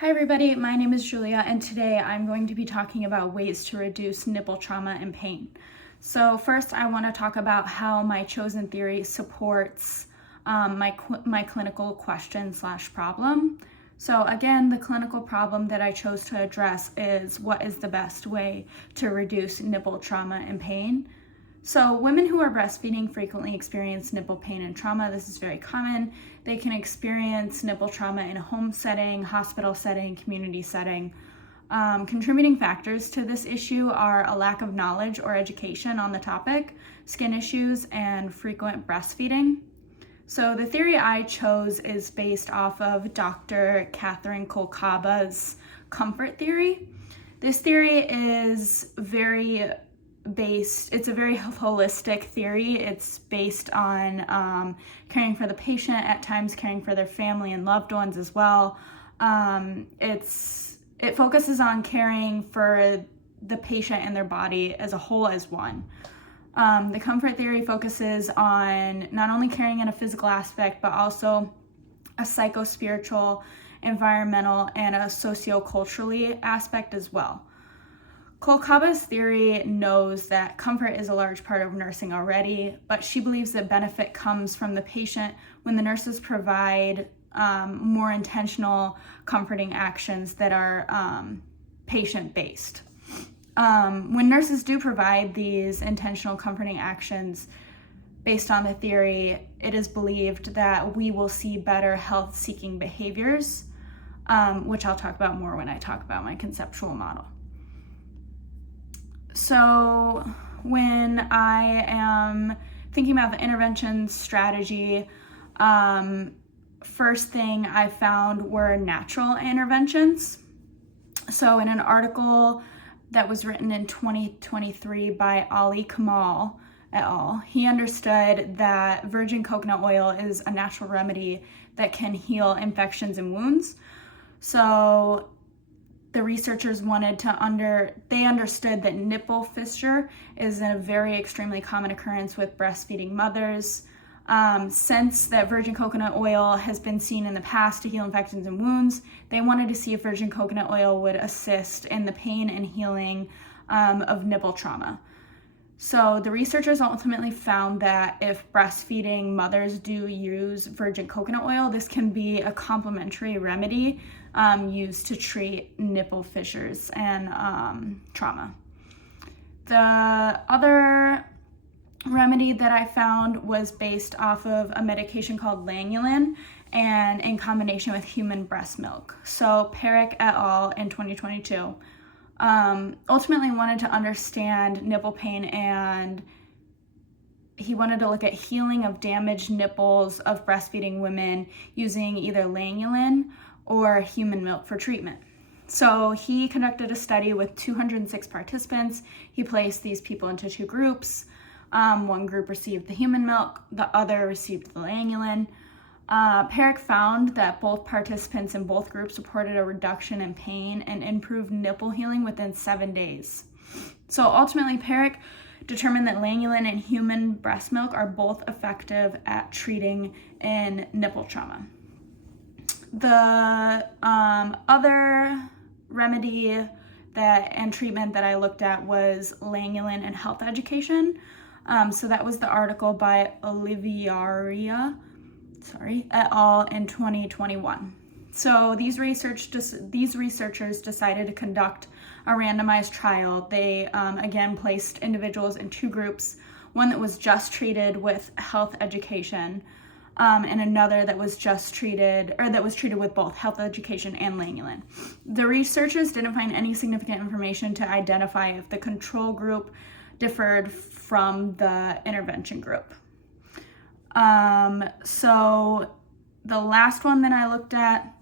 Hi everybody, my name is Julia and today I'm going to be talking about ways to reduce nipple trauma and pain. So first I want to talk about how my chosen theory supports my clinical question/problem. So again, the clinical problem that I chose to address is what is the best way to reduce nipple trauma and pain. So women who are breastfeeding frequently experience nipple pain and trauma. This is very common. They can experience nipple trauma in a home setting, hospital setting, community setting. Contributing factors to this issue are a lack of knowledge or education on the topic, skin issues, and frequent breastfeeding. So the theory I chose is based off of Dr. Catherine Kolkaba's comfort theory. This theory is it's a very holistic theory. It's based on caring for the patient, at times caring for their family and loved ones as well. It focuses on caring for the patient and their body as a whole as one. The comfort theory focuses on not only caring in a physical aspect, but also a psycho-spiritual, environmental, and a socio-culturally aspect as well. Kolkaba's theory knows that comfort is a large part of nursing already, but she believes that benefit comes from the patient when the nurses provide more intentional, comforting actions that are patient-based. When nurses do provide these intentional, comforting actions based on the theory, it is believed that we will see better health-seeking behaviors, which I'll talk about more when I talk about my conceptual model. So when I am thinking about the intervention strategy, first thing I found were natural interventions. So in an article that was written in 2023 by Ali Kamal et al., he understood that virgin coconut oil is a natural remedy that can heal infections and wounds. So the researchers they understood that nipple fissure is a very extremely common occurrence with breastfeeding mothers. Since that virgin coconut oil has been seen in the past to heal infections and wounds, they wanted to see if virgin coconut oil would assist in the pain and healing of nipple trauma. So the researchers ultimately found that if breastfeeding mothers do use virgin coconut oil, this can be a complementary remedy used to treat nipple fissures and trauma. The other remedy that I found was based off of a medication called lanolin and in combination with human breast milk. So Perrick et al. In 2022 ultimately wanted to understand nipple pain, and he wanted to look at healing of damaged nipples of breastfeeding women using either lanolin or human milk for treatment. So he conducted a study with 206 participants. He placed these people into two groups. One group received the human milk, the other received the lanolin. Perrick found that both participants in both groups reported a reduction in pain and improved nipple healing within 7 days. So ultimately, Perrick determined that lanolin and human breast milk are both effective at treating in nipple trauma. The other remedy and treatment that I looked at was lanolin and health education. So that was the article by Oliviaria et al. In 2021. So these researchers decided to conduct a randomized trial. They again placed individuals in two groups, one that was just treated with health education, and another that was treated with both health education and lanolin. The researchers didn't find any significant information to identify if the control group differed from the intervention group. So the last one that I looked at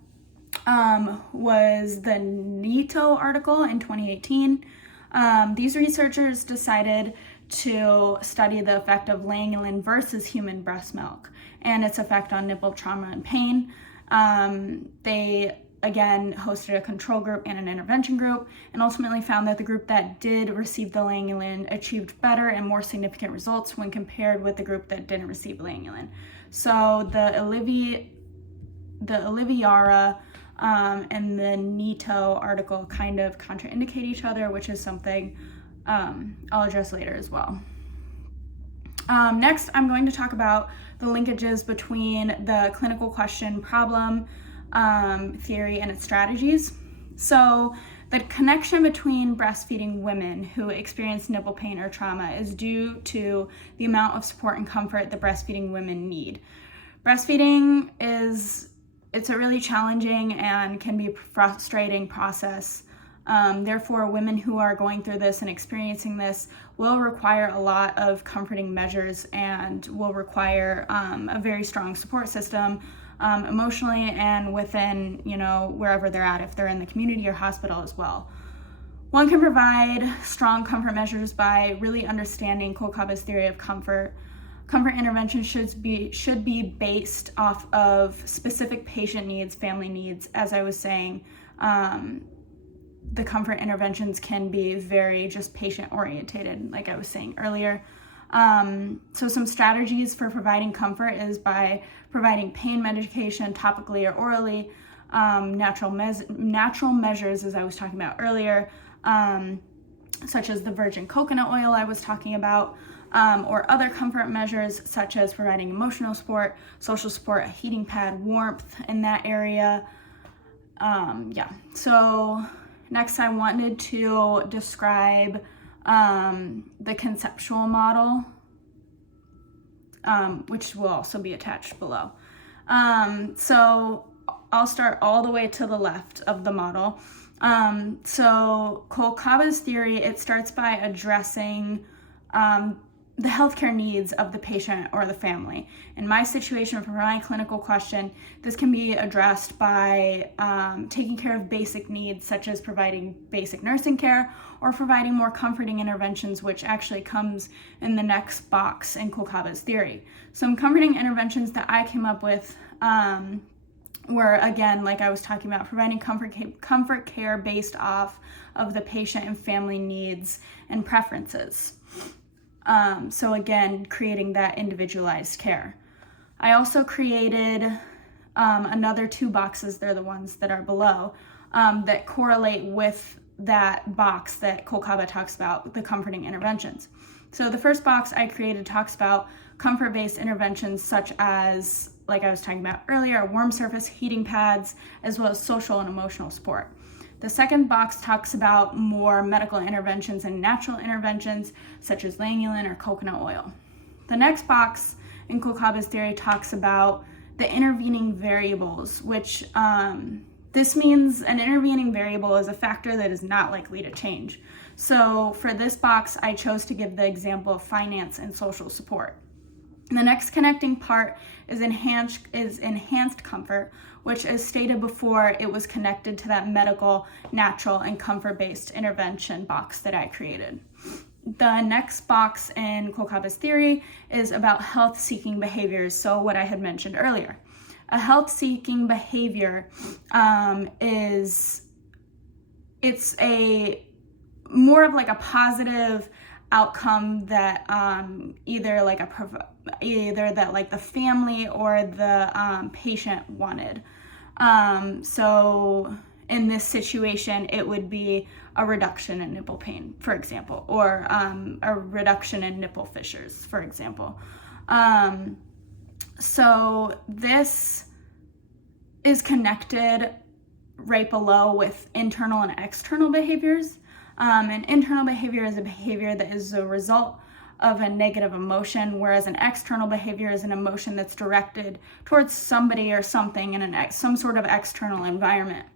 was the NITO article in 2018. These researchers decided to study the effect of lanolin versus human breast milk and its effect on nipple trauma and pain. They again hosted a control group and an intervention group, and ultimately found that the group that did receive the lanolin achieved better and more significant results when compared with the group that didn't receive lanolin. So the Oliviara and the NITO article kind of contraindicate each other, which is something I'll address later as well. Next, I'm going to talk about the linkages between the clinical question problem theory and its strategies. So the connection between breastfeeding women who experience nipple pain or trauma is due to the amount of support and comfort that breastfeeding women need. Breastfeeding it's a really challenging and can be a frustrating process. Therefore, women who are going through this and experiencing this will require a lot of comforting measures and will require a very strong support system emotionally and within, wherever they're at, if they're in the community or hospital as well. One can provide strong comfort measures by really understanding Kolkaba's theory of comfort. Comfort intervention should be based off of specific patient needs, family needs. As I was saying, the comfort interventions can be very just patient orientated, like I was saying earlier. So some strategies for providing comfort is by providing pain medication topically or orally, natural measures, as I was talking about earlier, such as the virgin coconut oil I was talking about, or other comfort measures such as providing emotional support, social support, a heating pad, warmth in that area. So next I wanted to describe the conceptual model, which will also be attached below. So I'll start all the way to the left of the model. So Kolkaba's theory, it starts by addressing the healthcare needs of the patient or the family. In my situation, for my clinical question, this can be addressed by taking care of basic needs, such as providing basic nursing care or providing more comforting interventions, which actually comes in the next box in Kolkaba's theory. Some comforting interventions that I came up with were, again, like I was talking about, providing comfort care based off of the patient and family needs and preferences. So again, creating that individualized care. I also created another 2 boxes, they're the ones that are below, that correlate with that box that Kolkaba talks about, the comforting interventions. So the first box I created talks about comfort-based interventions such as, like I was talking about earlier, warm surface heating pads, as well as social and emotional support. The second box talks about more medical interventions and natural interventions, such as lanolin or coconut oil. The next box in Kolkaba's theory talks about the intervening variables, which this means an intervening variable is a factor that is not likely to change. So for this box, I chose to give the example of finance and social support. The next connecting part is enhanced comfort, which, as stated before, it was connected to that medical, natural, and comfort-based intervention box that I created. The next box in Kolkaba's theory is about health-seeking behaviors, so what I had mentioned earlier. A health-seeking behavior it's a more of like a positive outcome that either that the family or the patient wanted. So in this situation, it would be a reduction in nipple pain, for example, or a reduction in nipple fissures, for example. So this is connected right below with internal and external behaviors. An internal behavior is a behavior that is a result of a negative emotion, whereas an external behavior is an emotion that's directed towards somebody or something in some sort of external environment.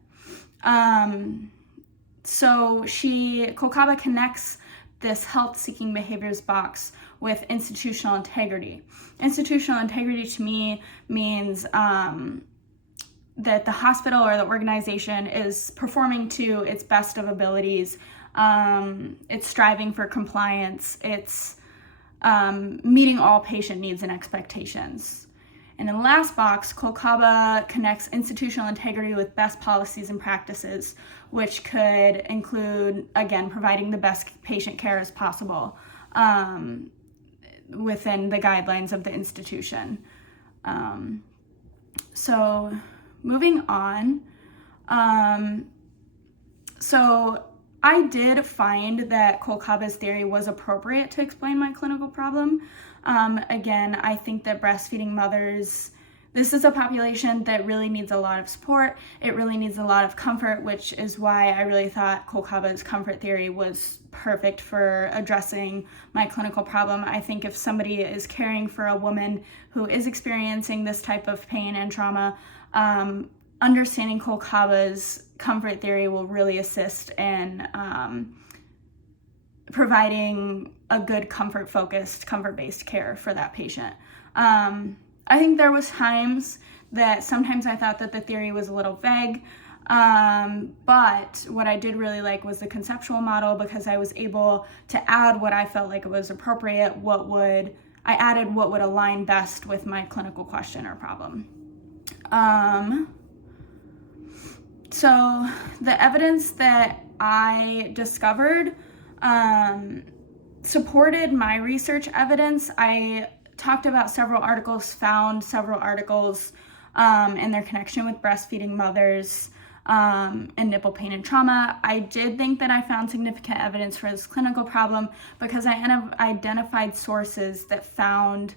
So Kolkaba connects this health-seeking behaviors box with institutional integrity. Institutional integrity to me means that the hospital or the organization is performing to its best of abilities. It's striving for compliance. It's meeting all patient needs and expectations. And in the last box, Kolkaba connects institutional integrity with best policies and practices, which could include, again, providing the best patient care as possible within the guidelines of the institution. So moving on, So I did find that Kolkhaba's theory was appropriate to explain my clinical problem. Again, I think that breastfeeding mothers, this is a population that really needs a lot of support. It really needs a lot of comfort, which is why I really thought Kolkhaba's comfort theory was perfect for addressing my clinical problem. I think if somebody is caring for a woman who is experiencing this type of pain and trauma, understanding Kolkhaba's comfort theory will really assist in providing a good comfort-focused, comfort-based care for that patient. I think there was times that sometimes I thought that the theory was a little vague, but what I did really like was the conceptual model, because I was able to add what I felt like it was appropriate, I added what would align best with my clinical question or problem. So the evidence that I discovered supported my research evidence. I talked about several articles, found several articles and their connection with breastfeeding mothers and nipple pain and trauma. I did think that I found significant evidence for this clinical problem because I identified sources that found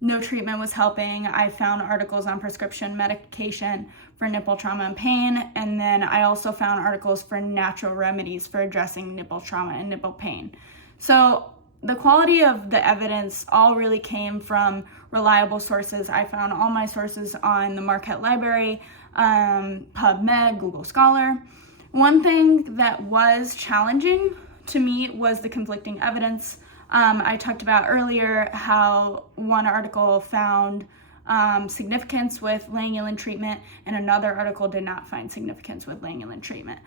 no treatment was helping. I found articles on prescription medication for nipple trauma and pain, and then I also found articles for natural remedies for addressing nipple trauma and nipple pain. So the quality of the evidence all really came from reliable sources. I found all my sources on the Marquette Library, PubMed, Google Scholar. One thing that was challenging to me was the conflicting evidence. I talked about earlier how one article found significance with Lanolin treatment and another article did not find significance with Lanolin treatment.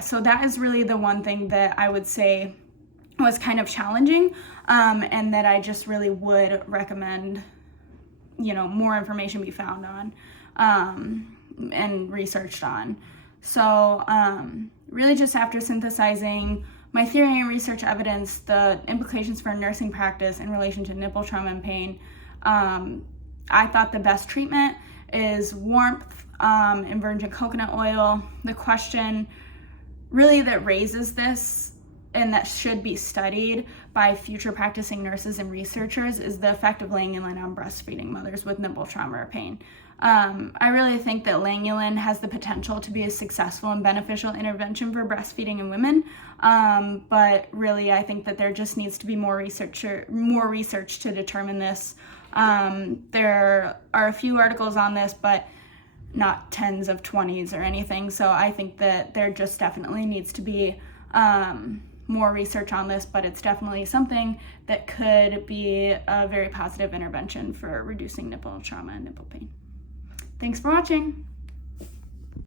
So that is really the one thing that I would say was kind of challenging, and that I just really would recommend, more information be found on and researched on. So really just after synthesizing my theory and research evidence, the implications for nursing practice in relation to nipple trauma and pain, I thought the best treatment is warmth and virgin coconut oil. The question really that raises this and that should be studied by future practicing nurses and researchers is the effect of Lanolin on breastfeeding mothers with nipple trauma or pain. I really think that Lanolin has the potential to be a successful and beneficial intervention for breastfeeding in women, but really I think that there just needs to be more research to determine this. There are a few articles on this, but not tens of 20s or anything, so I think that there just definitely needs to be more research on this, but it's definitely something that could be a very positive intervention for reducing nipple trauma and nipple pain. Thanks for watching.